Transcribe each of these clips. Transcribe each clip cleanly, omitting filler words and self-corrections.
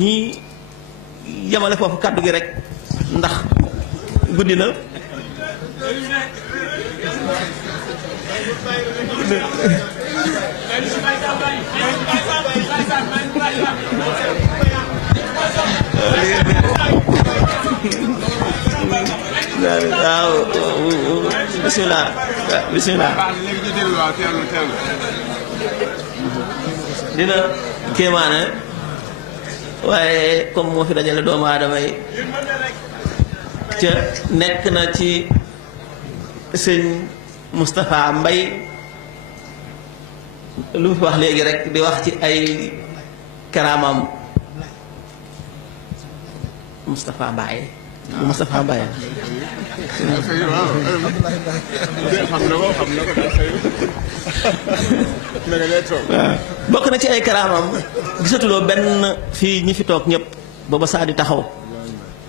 ñi yamale foofu kàddu gi rek ndax guddi na waaw bismillah bismillah dina kéemaane waaye comme moo fi dajale doomu aadama yi ca nekk na ci sëñ Moustapha Mbaye lu mu fi wax léegi rek di wax ci ay karaamam Moustapha Mbaye Moustapha Mbaye bokk na ci ay karaamam gisatuloo benn fii ñi fi toog ñëpp booba saa di taxaw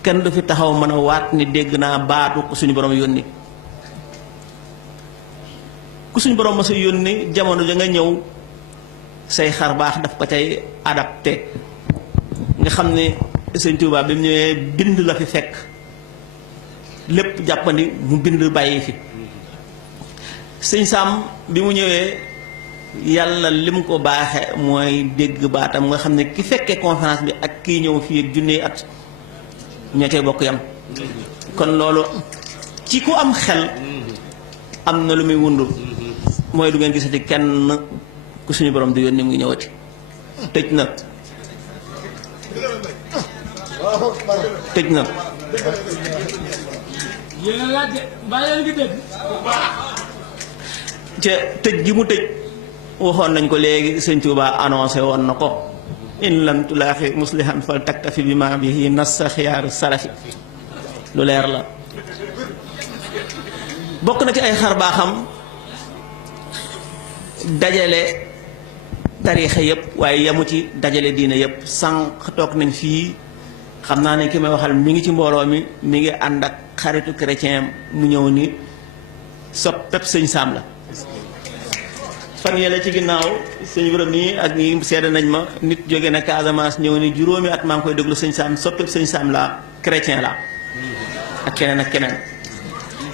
kenn du fi taxaw mën a waat ni dégg naa baatu ku suñu borom yónni ku suñu borom ma sa yónni jamono ja nga ñëw say xar baax daf ko cay adapté nga xam ne sëñ Tuubaa bi mu ñëwee bind la fi fekk lépp jàppandi mu bind bàyyi fi sëñ Sam bi mu ñëwee yàlla lim ko baaxe mooy dégg baatam nga xam ne ki fekkee conférence bi ak kii ñëw fii ak junne at ñoo cay bokk yam kon loolu ci ku am xel am na lu muy wundu mooy du ngeen gisati kenn ku suñu borom di yónni mu ngi ñëwati tëj na ca tëj gi mu tëj waxoon nañ ko léegi sëñ Tuubaa annoncé woon na ko in lam tulaaxi muslihan fal taktafi bi ma bihi nassa xiyaaru salafi lu leer la bokk na ci ay xar baaxam dajale tariixa yëpp waaye yamu ci dajale diina yëpp sànq toog nañ fii xam naa ne ki may waxal mi ngi ci mbooloo mi ngi ànd ak xaritu chrétien mu ñëw ni soppeb sëñ Sam la fan yële ci ginnaaw sëñ borom nii ak ñi seede nañ ma nit jóge na Casamance ñëw ni juróomi at maa ngi koy déglu sëñ Sam soppeb sëñ Sam la chrétien la ak keneen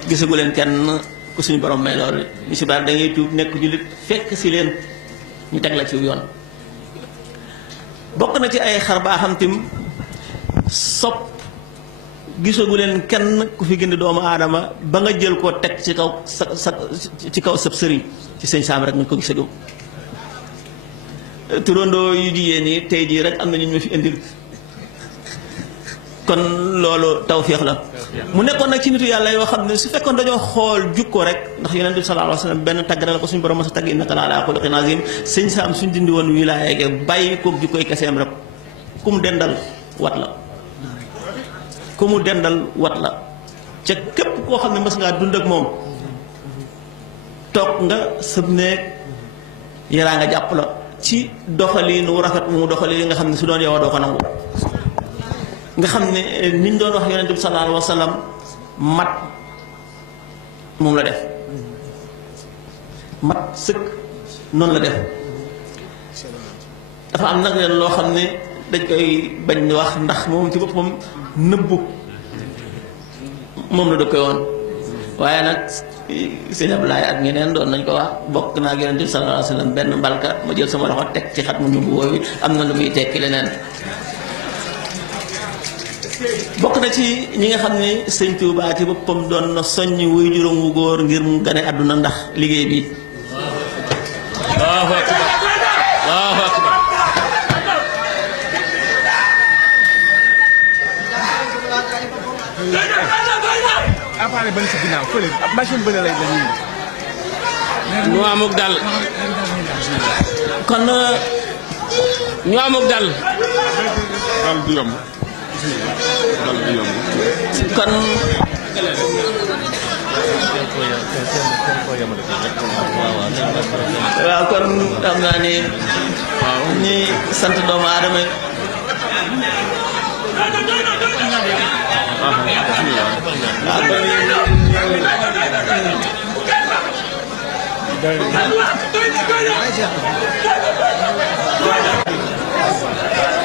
gisagu leen kenn ku suñu borom may loolu ñu si bari da ngay tuub nekk jullit fekk si leen ñu teg la ci yoon bokk na ci ay xar baaxam tim sopp gisagu leen kenn ku fi gindi doomu aadama ba nga jël ko teg ci kaw ci kaw sëb sëriñ ci sëñ Sam rek nga ko gisagum turandoo yu jigéen ñi tey jii rek am na ñu ma fi indil kon loolu tawféex la mu nekkoon nag ci nitu yàlla yoo xam ne su fekkoon dañoo xool jukko rek ndax yonent bi sallallahu alayhi wa sallam benn tagg la ko suñu borom sa tagg innaka la'alaa xuluqin aziim sëñ Sam suñ dindi woon wilaaya ge bàyyi koog jukkoy keseem rek ku mu dendal wat la ku mu dendal wat la ca képp koo xam ne mës ngaa dund ak moom toog nga sëb néeg yaraa nga jàpp la ci doxalin wu rafet mu doxali nga xam ne su doon yow doo ko nangu nga xam ne niñ doon wax yonent bi sallallahu alayhi wa sallam mat moom la def mat sëkk noonu la def dafa am nag leen loo xam ne dañ koy bañ wax ndax moom ci boppam nëbbu moom la dëkkee woon waaye nag sëñ Ablaye ak ñeneen doon nañ ko wax bokk naa ak yonent bi sallallahu alayhi wa sallam benn mbalka ma jël sama loxo teg ci xat mu nëbbu woowu am na lu muy tekki leneen bokk na ci ñi nga xam ne sëñ Tuubaa ci boppam doon na soññ wuy juróom wu góor ngir mu gane àdduna ndax liggéey bi Allahu akbar Allahu akbar appareil ba ci ginnaaw fële machine bële lay la ñu amuk dal kon ñu amuk dal dal du yomb dal du yomb kon waaw kon xam naa ni ñi sant doomu aadama waaw